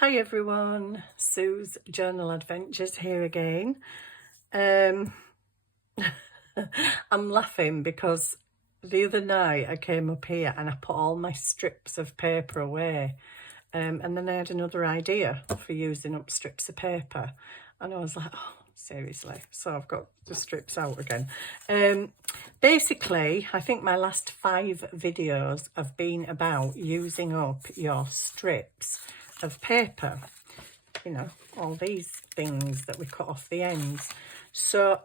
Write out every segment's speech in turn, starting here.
Hi everyone, Sue's Journal Adventures here again. I'm laughing because the other night I came up here and I put all my strips of paper away, and then I had another idea for using up strips of paper, and I was like, oh, seriously, so I've got the strips out again. Basically, I think my last 5 videos have been about using up your strips of paper, you know, all these things that we cut off the ends. So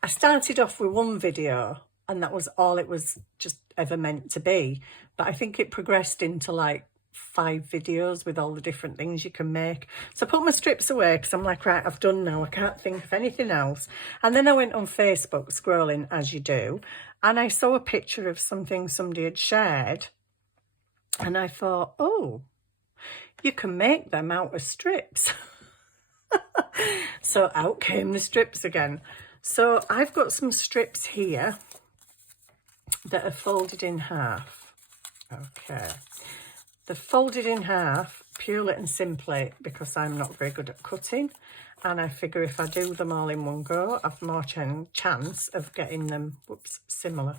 I started off with one video and that was all it was just ever meant to be, but I think it progressed into like 5 videos with all the different things you can make. So I put my strips away because I'm like, right, I've done now, I can't think of anything else. And then I went on Facebook scrolling as you do, and I saw a picture of something somebody had shared, and I thought, oh, you can make them out of strips. So out came the strips again. So I've got some strips here that are folded in half. Okay, they're folded in half purely and simply because I'm not very good at cutting, and I figure if I do them all in one go, I've more chance of getting them, similar.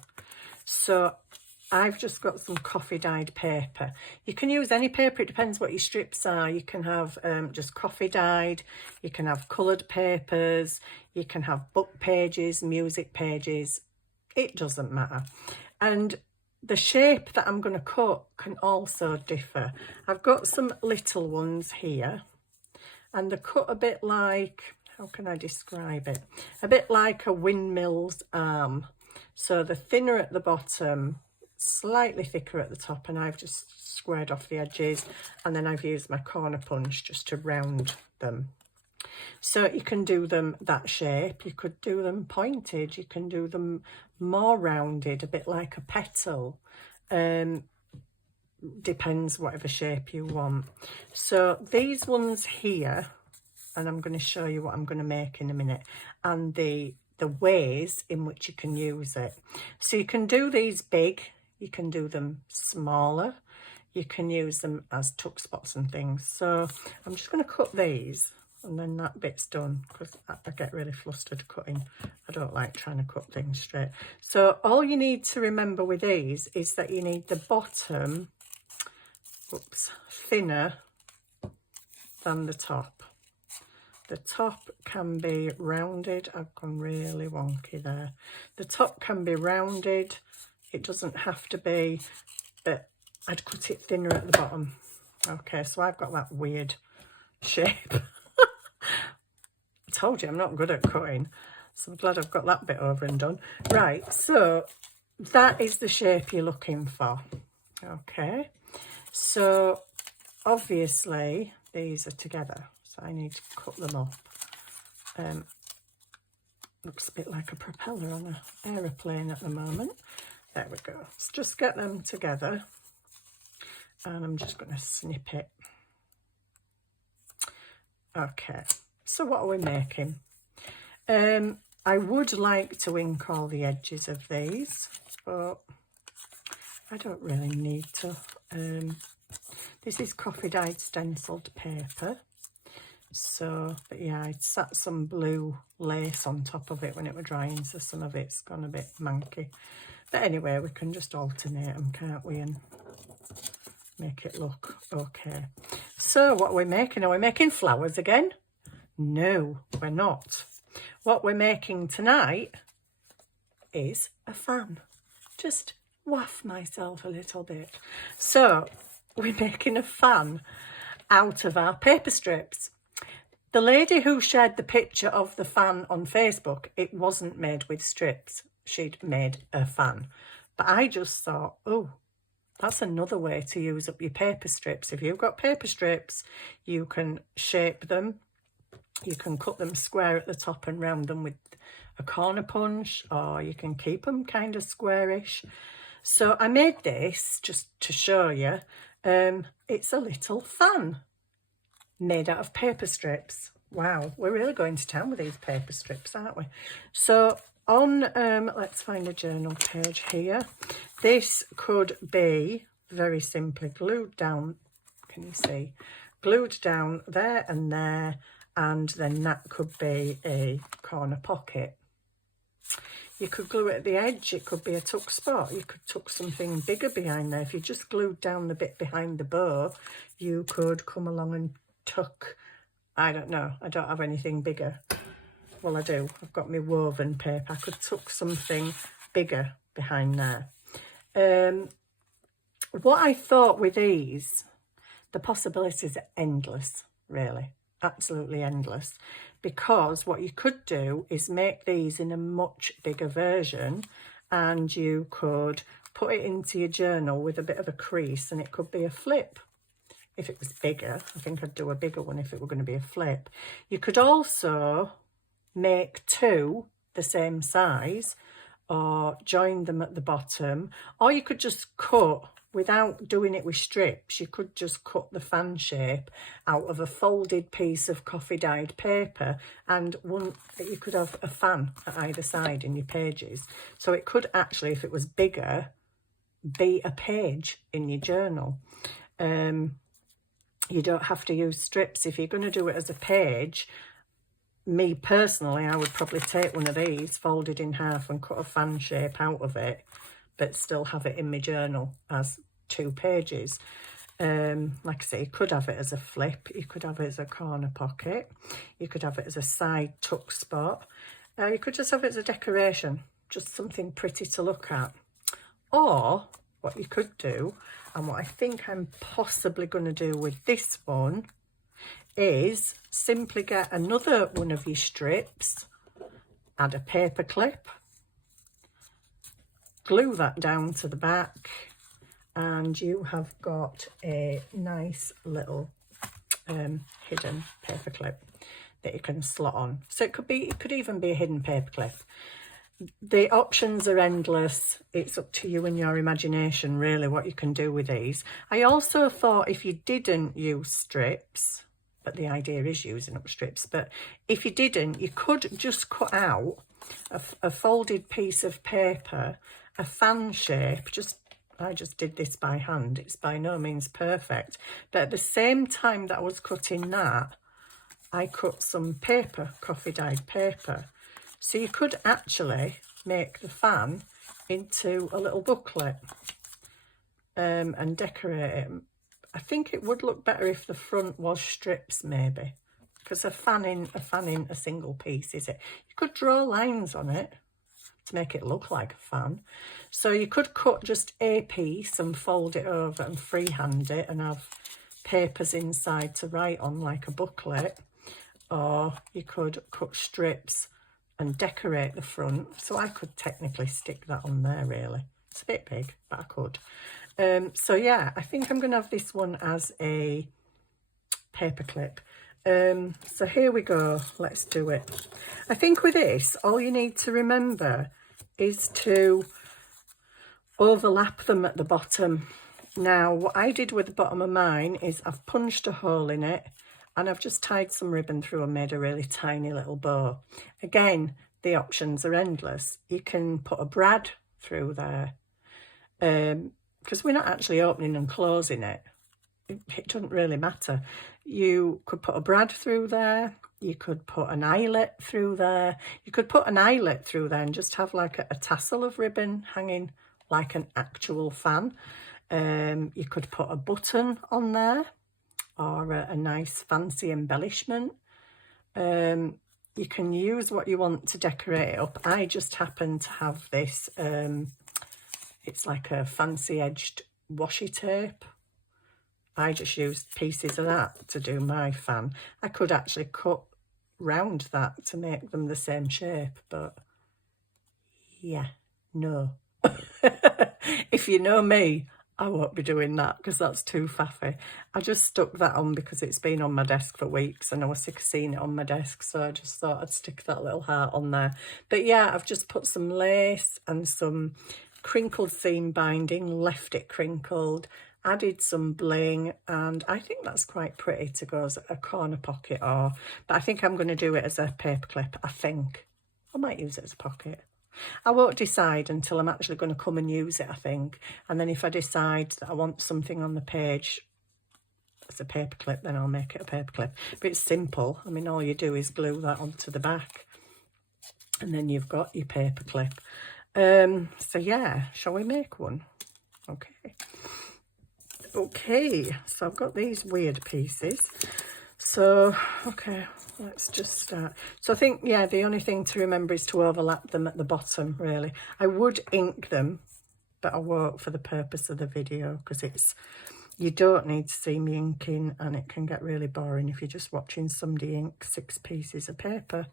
So I've just got some coffee dyed paper. You can use any paper, it depends what your strips are. You can have just coffee dyed, you can have coloured papers, you can have book pages, music pages, it doesn't matter. And the shape that I'm going to cut can also differ. I've got some little ones here, and they're cut a bit like, how can I describe it? A bit like a windmill's arm. So the thinner at the bottom, slightly thicker at the top, and I've just squared off the edges, and then I've used my corner punch just to round them. So you can do them that shape, you could do them pointed, you can do them more rounded, a bit like a petal. Depends whatever shape you want. So these ones here, and I'm going to show you what I'm going to make in a minute, and the ways in which you can use it. So you can do these big, you can do them smaller, you can use them as tuck spots and things. So I'm just going to cut these, and then that bit's done, because I get really flustered cutting. I don't like trying to cut things straight. So all you need to remember with these is that you need the bottom thinner than the top. The top can be rounded. I've gone really wonky there. The top can be rounded. It doesn't have to be, but I'd cut it thinner at the bottom. Okay, so I've got that weird shape. I told you I'm not good at cutting, so I'm glad I've got that bit over and done. Right, so that is the shape you're looking for. Okay, so obviously these are together, so I need to cut them up. Looks a bit like a propeller on an aeroplane at the moment. There we go. Let's just get them together, and I'm just going to snip it. Okay, so what are we making? I would like to ink all the edges of these, but I don't really need to. This is coffee dyed stenciled paper. So, but yeah, I sat some blue lace on top of it when it was drying, so some of it's gone a bit manky. But anyway, we can just alternate them, can't we, and make it look okay. So what are we making? Are we making flowers again? No, we're not. What we're making tonight is a fan. Just waft myself a little bit. So we're making a fan out of our paper strips. The lady who shared the picture of the fan on Facebook, it wasn't made with strips. She'd made a fan. But I just thought, oh, that's another way to use up your paper strips. If you've got paper strips, you can shape them. You can cut them square at the top and round them with a corner punch, or you can keep them kind of squarish. So I made this just to show you. It's a little fan made out of paper strips. Wow, we're really going to town with these paper strips, aren't we? So on, let's find a journal page here. This could be very simply glued down. can you see? Glued down there and there, and then that could be a corner pocket. You could glue it at the edge, it could be a tuck spot. You could tuck something bigger behind there. If you just glued down the bit behind the bow, you could come along and tuck, I don't know, I don't have anything bigger. Well, I do, I've got my woven paper. I could tuck something bigger behind there. What I thought with these, the possibilities are endless, really, absolutely endless. Because what you could do is make these in a much bigger version, and you could put it into your journal with a bit of a crease, and it could be a flip. If it was bigger, I think I'd do a bigger one if it were going to be a flip. You could also make two the same size, or join them at the bottom, or you could just cut, without doing it with strips, you could just cut the fan shape out of a folded piece of coffee dyed paper, and you could have a fan at either side in your pages. So it could actually, if it was bigger, be a page in your journal. You don't have to use strips. If you're going to do it as a page, me personally, I would probably take one of these, fold it in half and cut a fan shape out of it, but still have it in my journal as 2 pages. Like I say, you could have it as a flip, you could have it as a corner pocket, you could have it as a side tuck spot, you could just have it as a decoration, just something pretty to look at. Or what you could do, and what I think I'm possibly going to do with this one, is simply get another one of your strips, add a paper clip, glue that down to the back, and you have got a nice little hidden paper clip that you can slot on. So it could even be a hidden paper clip. The options are endless. It's up to you and your imagination, really, what you can do with these. I also thought if you didn't use strips, but the idea is using up strips, but if you didn't, you could just cut out a folded piece of paper, a fan shape. I just did this by hand. It's by no means perfect, but at the same time that I was cutting that, I cut some paper, coffee dyed paper. So you could actually make the fan into a little booklet and decorate it. I think it would look better if the front was strips, maybe, because a fanning a single piece, is it? You could draw lines on it to make it look like a fan. So you could cut just a piece and fold it over and freehand it and have papers inside to write on like a booklet, or you could cut strips and decorate the front. So I could technically stick that on there, really. It's a bit big, but I could. So yeah, I think I'm going to have this one as a paper clip. So here we go, let's do it. I think with this, all you need to remember is to overlap them at the bottom. Now, what I did with the bottom of mine is I've punched a hole in it, and I've just tied some ribbon through and made a really tiny little bow. Again, the options are endless. You can put a brad through there, because we're not actually opening and closing it. It doesn't really matter. You could put a brad through there. You could put an eyelet through there. You could put an eyelet through there and just have like a tassel of ribbon hanging like an actual fan. You could put a button on there, or a nice fancy embellishment. You can use what you want to decorate it up. I just happen to have this, it's like a fancy edged washi tape. I just used pieces of that to do my fan. I could actually cut round that to make them the same shape, but yeah, no. If you know me, I won't be doing that because that's too faffy. I just stuck that on because it's been on my desk for weeks and I was sick of seeing it on my desk, so I just thought I'd stick that little heart on there. But yeah, I've just put some lace and some crinkled seam binding, left it crinkled, added some bling, and I think that's quite pretty to go as a corner pocket, but I think I'm going to do it as a paper clip. I think I might use it as a pocket. I won't decide until I'm actually going to come and use it, I think. And then if I decide that I want something on the page, it's a paper clip, then I'll make it a paper clip. But it's simple. I mean, all you do is glue that onto the back, and then you've got your paper clip. So yeah, shall we make one? Okay, so I've got these weird pieces. So, okay, let's just start. So I think, yeah, the only thing to remember is to overlap them at the bottom, really. I would ink them, but I won't for the purpose of the video, because you don't need to see me inking, and it can get really boring if you're just watching somebody ink 6 pieces of paper.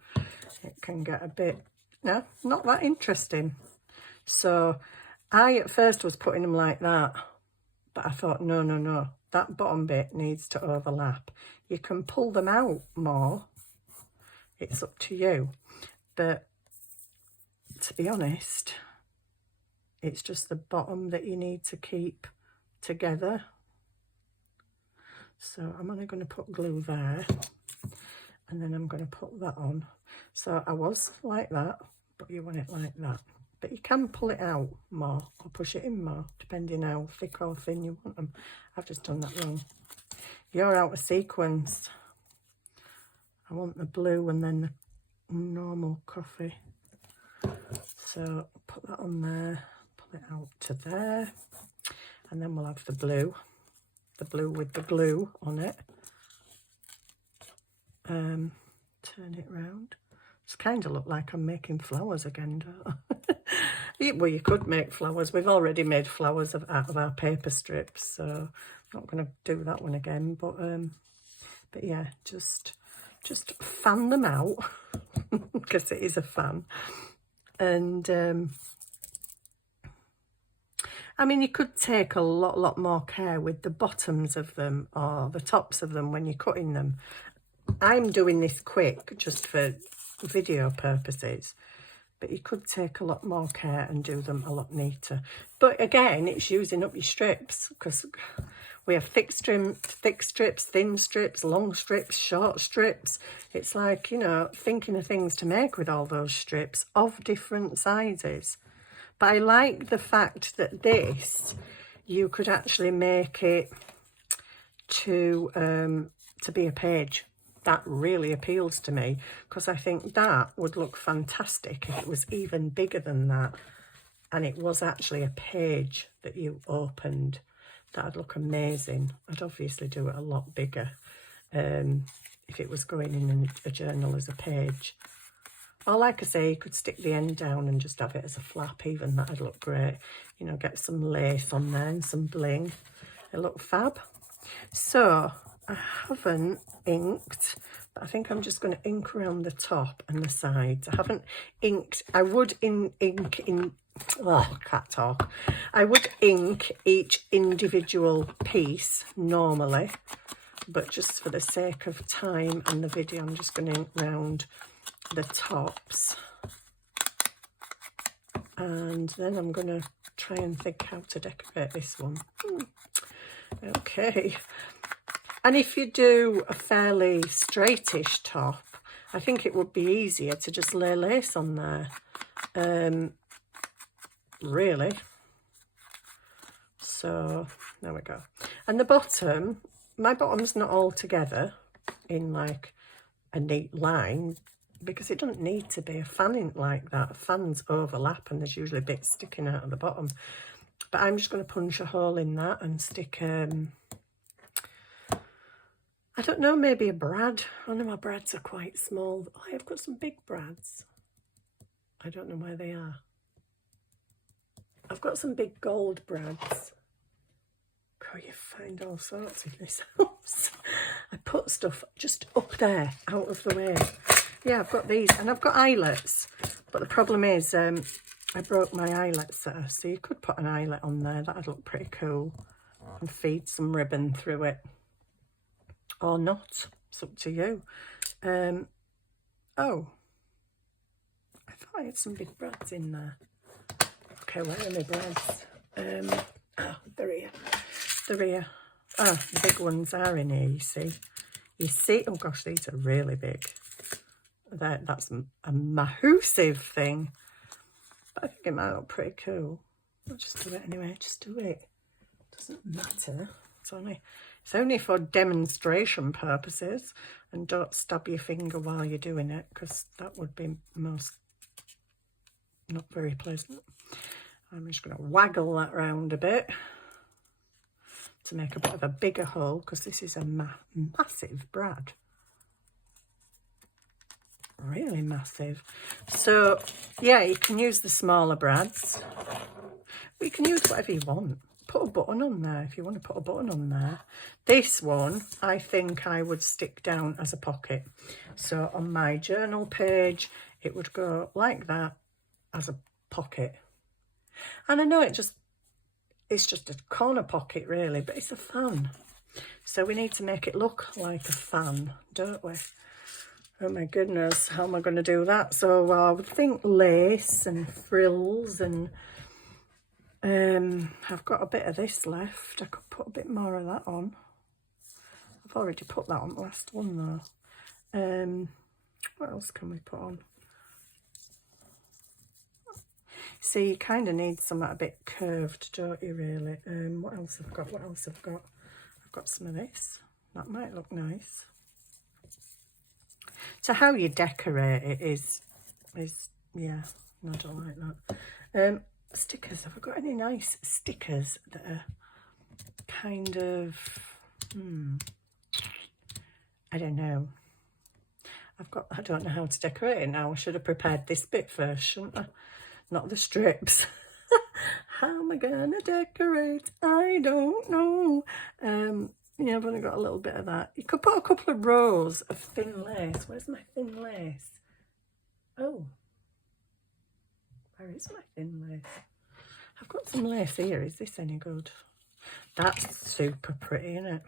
It can get a bit, no, not that interesting. So I at first was putting them like that, but I thought, no, that bottom bit needs to overlap. You can pull them out more, it's up to you, but to be honest, it's just the bottom that you need to keep together. So I'm only going to put glue there, and then I'm going to put that on. So I was like that, but you want it like that. But you can pull it out more or push it in more, depending how thick or thin you want them. I've just done that wrong. You're out of sequence. I want the blue and then the normal coffee. So put that on there, pull it out to there, and then we'll have the blue with the glue on it. Turn it round. It's kind of look like I'm making flowers again, don't I? Well, you could make flowers. We've already made flowers out of our paper strips, so I'm not going to do that one again. But yeah, just fan them out because it is a fan. And I mean, you could take a lot more care with the bottoms of them or the tops of them when you're cutting them. I'm doing this quick just for video purposes, but you could take a lot more care and do them a lot neater. But again, it's using up your strips, because we have thick strips, thin strips, long strips, short strips. It's like, you know, thinking of things to make with all those strips of different sizes. But I like the fact that this, you could actually make it to be a page. That really appeals to me, because I think that would look fantastic if it was even bigger than that, and it was actually a page that you opened. That'd look amazing. I'd obviously do it a lot bigger if it was going in a journal as a page. Or like I say, you could stick the end down and just have it as a flap. Even that'd look great. You know, get some lace on there and some bling. It look fab. So I haven't inked, but I think I'm just going to ink around the top and the sides. I haven't inked. I would ink in, oh, I can't talk. I would ink each individual piece normally, but just for the sake of time and the video, I'm just going to ink round the tops. And then I'm going to try and think how to decorate this one. Okay. And if you do a fairly straightish top, I think it would be easier to just lay lace on there. Really. So, there we go. And the bottom, my bottom's not all together in like a neat line, because it doesn't need to be a fanning like that. Fans overlap and there's usually bits sticking out of the bottom. But I'm just going to punch a hole in that and stick, I don't know, maybe a brad. I know my brads are quite small. Oh, I've got some big brads. I don't know where they are. I've got some big gold brads. God, you find all sorts in this house. I put stuff just up there, out of the way. Yeah, I've got these, and I've got eyelets. But the problem is, I broke my eyelet setter, so you could put an eyelet on there. That'd look pretty cool. And feed some ribbon through it. Or not. It's up to you. Oh. I thought I had some big brads in there. Okay, where are my brads? Oh, they're here. They're here. Oh, the big ones are in here, you see. You see? Oh gosh, these are really big. That's a massive thing. But I think it might look pretty cool. I'll just do it anyway. Just do it. Doesn't matter. It's only for demonstration purposes, and don't stab your finger while you're doing it, because that would be most not very pleasant. I'm just going to waggle that round a bit to make a bit of a bigger hole, because this is a massive brad. Really massive. So yeah, you can use the smaller brads, but you can use whatever you want. Put a button on there if you want to put a button on there. This one I think I would stick down as a pocket, so on my journal page it would go like that as a pocket. And I know it's just a corner pocket really, but it's a fan, so we need to make it look like a fan, don't we? Oh my goodness, how am I going to do that? So I would think lace and frills, and I've got a bit of this left. I could put a bit more of that on. I've already put that on the last one though. What else can we put on? See, you kind of need something a bit curved, don't you really? What else have I got? What else have I got? I've got some of this. That might look nice. So how you decorate it is yeah, I don't like that. Stickers, have I got any nice stickers that are kind of, I don't know. I don't know how to decorate it now. I should have prepared this bit first, shouldn't I? Not the strips. How am I gonna decorate? I don't know. Yeah, I've only got a little bit of that. You could put a couple of rows of thin lace. Where's my thin lace? Oh, where is my thin lace? I've got some lace here. Is this any good? That's super pretty, isn't it?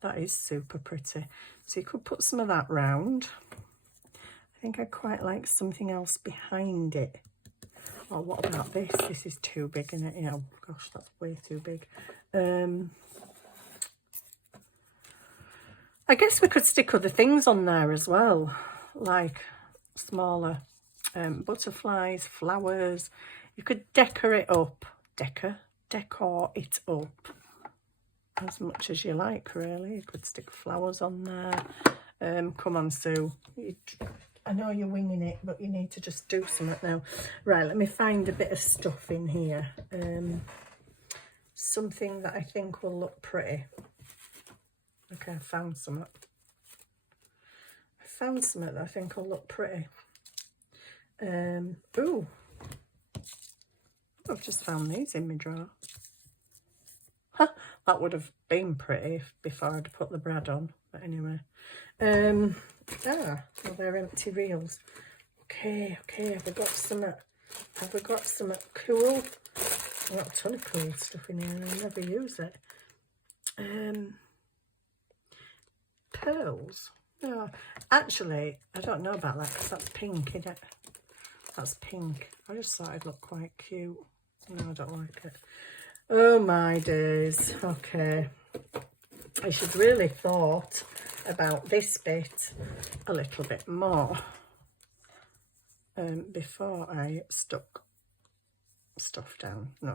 That is super pretty. So you could put some of that round. I think I quite like something else behind it. Oh, what about this? This is too big, isn't it? Yeah, oh gosh, that's way too big. I guess we could stick other things on there as well, like smaller butterflies, flowers. You could decor it up, decor it up as much as you like, really. You could stick flowers on there. Come on, Sue. I know you're winging it, but you need to just do something now. Right, let me find a bit of stuff in here. Something that I think will look pretty. Okay, I found something. That I think will look pretty. Ooh. I've just found these in my drawer. Huh, that would have been pretty before I'd put the brad on. But anyway. Well, they're empty reels. Okay, have we got some cool? I've got a ton of cool stuff in here and I never use it. Pearls. No, actually, I don't know about that because that's pink, isn't it? That's pink. I just thought it'd look quite cute. No, I don't like it. Oh my days. Okay. I should really thought about this bit a little bit more before I stuck stuff down. No.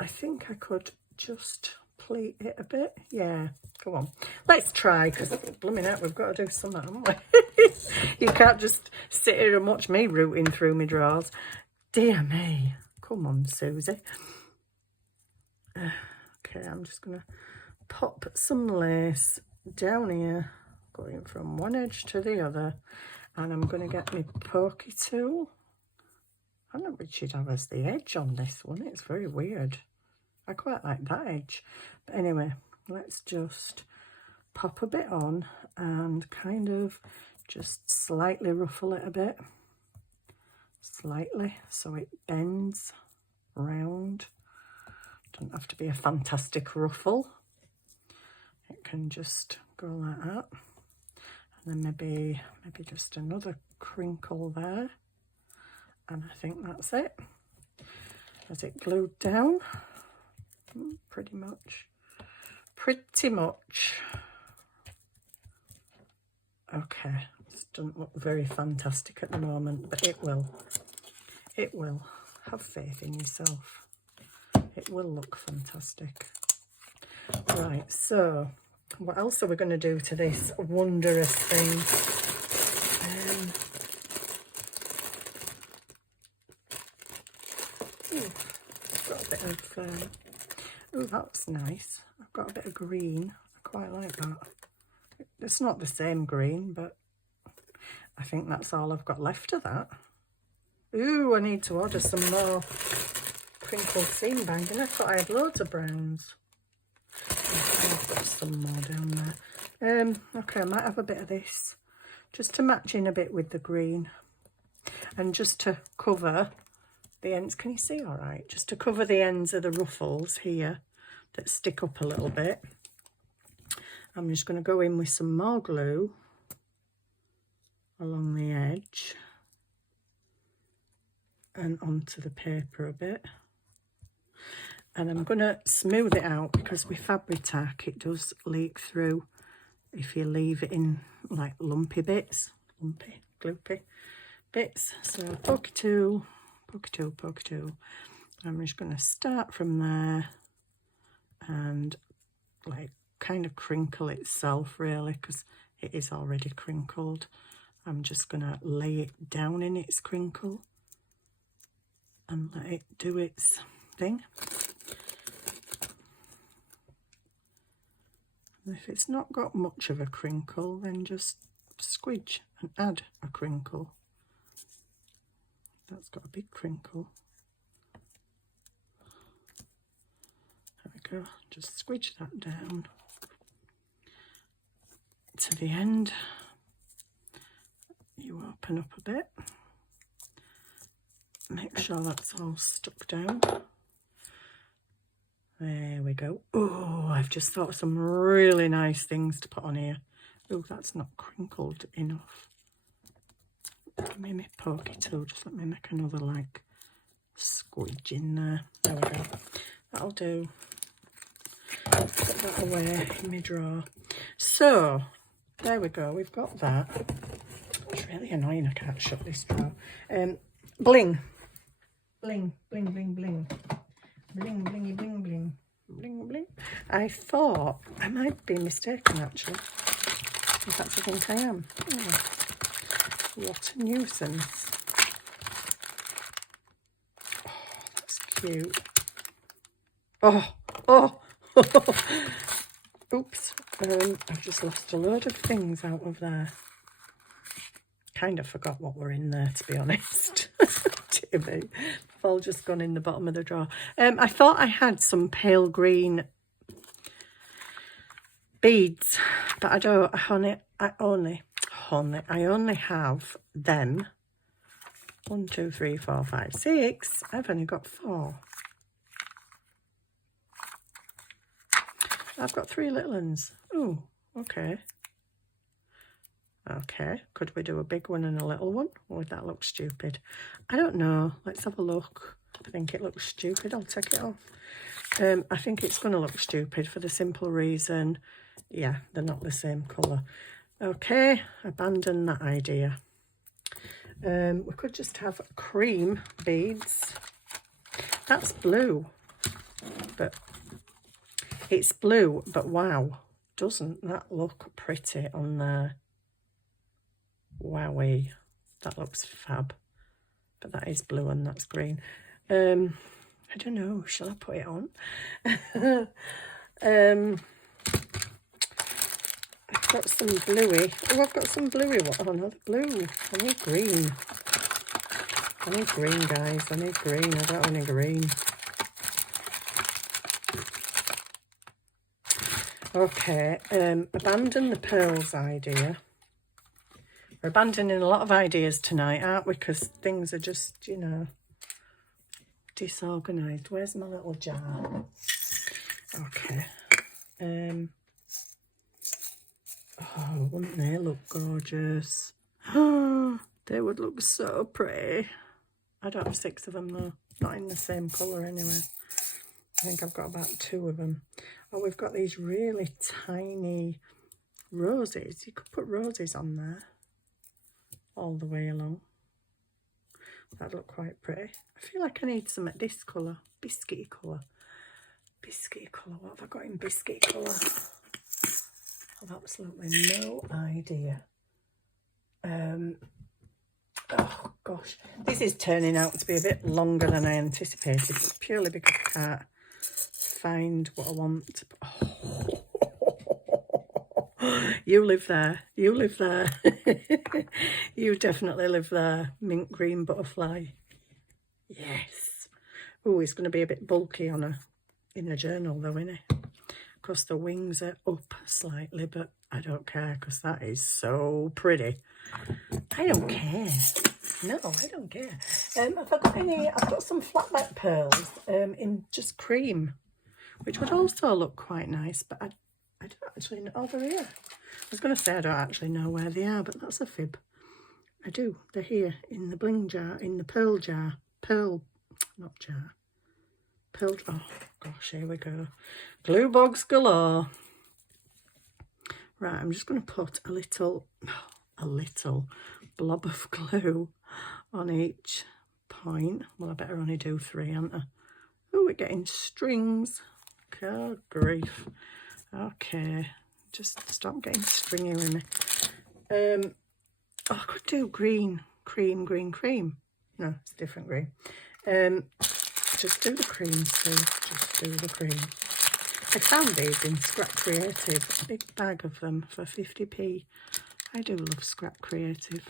I think I could just pleat it a bit. Yeah, go on. Let's try, because blooming out, we've got to do something, haven't we? You can't just sit here and watch me rooting through my drawers. Dear me. Come on, Susie. Okay, I'm just going to pop some lace down here, going from one edge to the other, and I'm going to get my pokey tool. I don't know which you'd have as the edge on this one. It's very weird. I quite like that edge. But anyway, let's just pop a bit on and kind of just slightly ruffle it a bit. Slightly, so it bends round. Doesn't have to be a fantastic ruffle. It can just go like that. And then maybe just another crinkle there. And I think that's it. Has it glued down? Pretty much. Okay, this doesn't look very fantastic at the moment, but it will. It will. Have faith in yourself. It will look fantastic. Right, so what else are we going to do to this wondrous thing? I've got a bit of, oh, that's nice. I've got a bit of green. I quite like that. It's not the same green, but I think that's all I've got left of that. Ooh, I need to order some more crinkled seam binding. I thought I had loads of browns. I've got some more down there. Okay, I might have a bit of this just to match in a bit with the green, and just to cover the ends. Can you see all right? Just to cover the ends of the ruffles here that stick up a little bit. I'm just going to go in with some more glue along the edge and onto the paper a bit. And I'm going to smooth it out because with Fabri-Tac it does leak through if you leave it in like lumpy bits, gloopy bits. So pokey tool, pokey tool, pokey tool. I'm just going to start from there and like kind of crinkle itself really, because it is already crinkled. I'm just going to lay it down in its crinkle and let it do its thing. And if it's not got much of a crinkle, then just squidge and add a crinkle. That's got a big crinkle. There we go. Just squidge that down to the end. You open up a bit. Make sure that's all stuck down. There we go. Oh, I've just thought of some really nice things to put on here. Oh, that's not crinkled enough. Give me my pokey tool. Just let me make another like squidge in there. There we go. That'll do. Put that away in my drawer. So, there we go. We've got that. It's really annoying I can't shut this drawer. Bling. Bling, bling, bling, bling. Bling, blingy, bling, bling. Bling, bling. I thought I might be mistaken, actually. In fact, I think I am. Oh, what a nuisance. Oh, that's cute. Oh, oh. Oops. I've just lost a load of things out of there. Kind of forgot what were in there, to be honest. Dear me. They've all just gone in the bottom of the drawer. I thought I had some pale green beads, but I don't. I only have them. 1, 2, 3, 4, 5, 6. I've only got 4. I've got 3 little ones. Oh, okay. Okay, could we do a big one and a little one? Or would that look stupid? I don't know. Let's have a look. I think it looks stupid. I'll take it off. I think it's going to look stupid for the simple reason, yeah, they're not the same colour. Okay, abandon that idea. We could just have cream beads. That's blue, but it's blue, but wow, doesn't that look pretty on there? Wowie, that looks fab. But that is blue and that's green. I don't know, shall I put it on? I've got some bluey. Oh, I've got some bluey. What? Oh no, the blue. I need green. I need green, guys. I need green. I don't have any green. Okay, abandon the pearls idea. We're abandoning a lot of ideas tonight, aren't we? Because things are just, you know, disorganised. Where's my little jar? Okay. Oh, wouldn't they look gorgeous? They would look so pretty. I don't have 6 of them though. Not in the same colour anyway. I think I've got about 2 of them. Oh, we've got these really tiny roses. You could put roses on there all the way along. That'd look quite pretty. I feel like I need some at this colour, biscuity colour. Biscuit colour. What have I got in biscuit colour? I've absolutely no idea. Oh gosh, this is turning out to be a bit longer than I anticipated, purely because I can't find what I want. Oh. You live there. You live there. You definitely live there. Mint green butterfly. Yes. Oh, it's going to be a bit bulky on in a journal though, isn't it? Of course, the wings are up slightly, but I don't care because that is so pretty. I don't care. No, I don't care. Have I got any? I've got some flatback pearls in just cream, which would also look quite nice, but I don't actually know. Oh, they're here. I was going to say I don't actually know where they are, but that's a fib. I do. They're here in the bling jar, in the pearl jar. Pearl, not jar. Pearl, oh gosh, here we go. Glue bugs galore. Right, I'm just going to put a little blob of glue on each point. Well, I better only do 3, aren't I? Oh, we're getting strings. Oh, grief. Okay, just stop getting stringy with me. Oh, I could do green. No, it's a different green. Just do the cream, Steve. Just do the cream. I found these in Scrap Creative, a big bag of them for 50p. I do love Scrap Creative.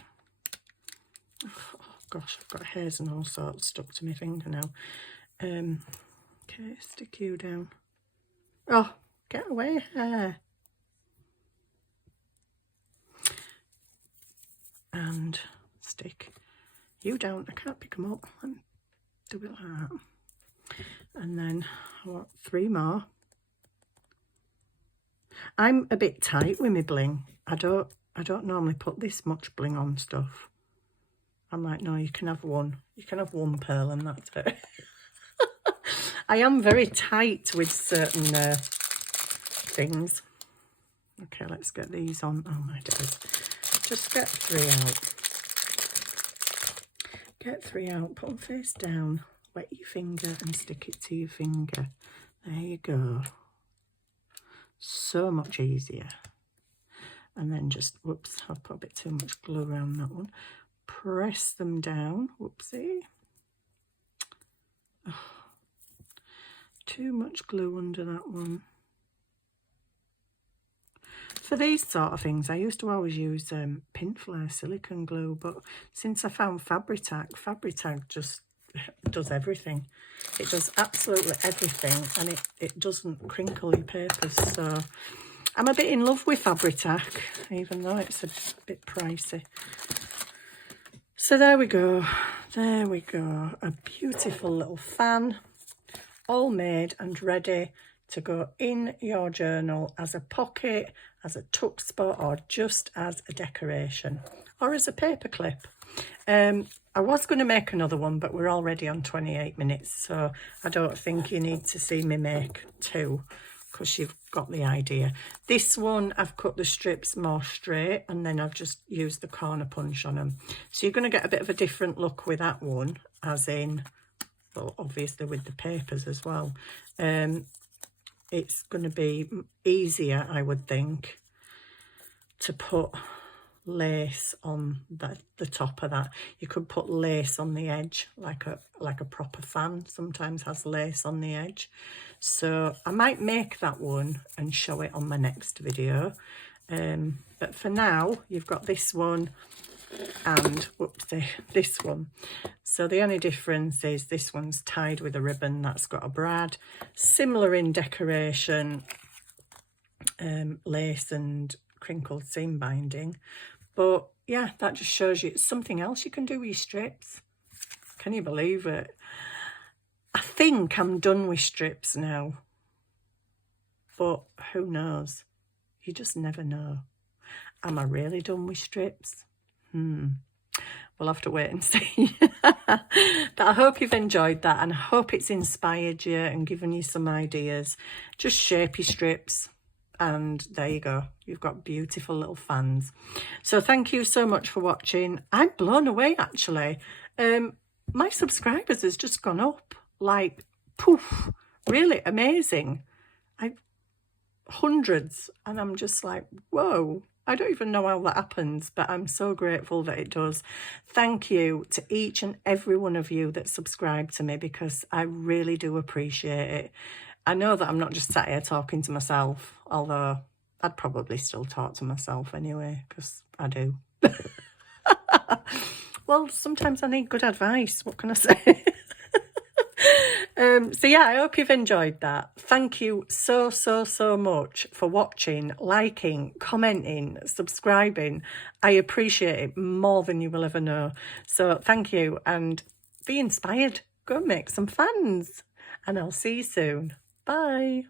Oh gosh, I've got hairs and all sorts stuck to my finger now. Okay, stick you down. Oh, get away, hair. And stick you down. I can't pick them up. And do it like that. And then I want 3 more. I'm a bit tight with my bling. I don't normally put this much bling on stuff. I'm like, no, you can have one. You can have 1 pearl and that's it. I am very tight with certain things. Okay, let's get these on. Oh my days. Just get 3 out. Get 3 out, put them face down. Wet your finger and stick it to your finger. There you go. So much easier. And then just, whoops, I've put a bit too much glue around that one. Press them down. Whoopsie. Oh, too much glue under that one. For these sort of things, I used to always use Pinflair silicone glue, but since I found Fabri-Tac just does everything. It does absolutely everything, and it doesn't crinkle your papers. So I'm a bit in love with Fabri-Tac, even though it's a bit pricey. So there we go. There we go. A beautiful little fan, all made and ready to go in your journal as a pocket, as a tuck spot, or just as a decoration, or as a paper clip. I was going to make another one, but we're already on 28 minutes, so I don't think you need to see me make 2, because you've got the idea. This one, I've cut the strips more straight, and then I've just used the corner punch on them. So you're going to get a bit of a different look with that one, as in, well, obviously with the papers as well. It's going to be easier, I would think, to put lace on the top of that. You could put lace on the edge, like a proper fan sometimes has lace on the edge. So I might make that one and show it on my next video. But for now, you've got this one and whoopsie, this one. So the only difference is this one's tied with a ribbon that's got a brad, similar in decoration, lace and crinkled seam binding. But yeah, that just shows you it's something else you can do with your strips. Can you believe it? I think I'm done with strips now, but who knows? You just never know. Am I really done with strips? We'll have to wait and see. But I hope you've enjoyed that, and I hope it's inspired you and given you some ideas. Just shape your strips, and there you go. You've got beautiful little fans. So thank you so much for watching. I'm blown away, actually. My subscribers has just gone up, like, poof, really amazing. Hundreds, and I'm just like, whoa, I don't even know how that happens, but I'm so grateful that it does. Thank you to each and every one of you that subscribe to me, because I really do appreciate it. I know that I'm not just sat here talking to myself, although I'd probably still talk to myself anyway, because I do. Well, sometimes I need good advice. What can I say? So yeah, I hope you've enjoyed that. Thank you so much for watching, liking, commenting, subscribing. I appreciate it more than you will ever know. So thank you, and be inspired. Go and make some fans, and I'll see you soon. Bye.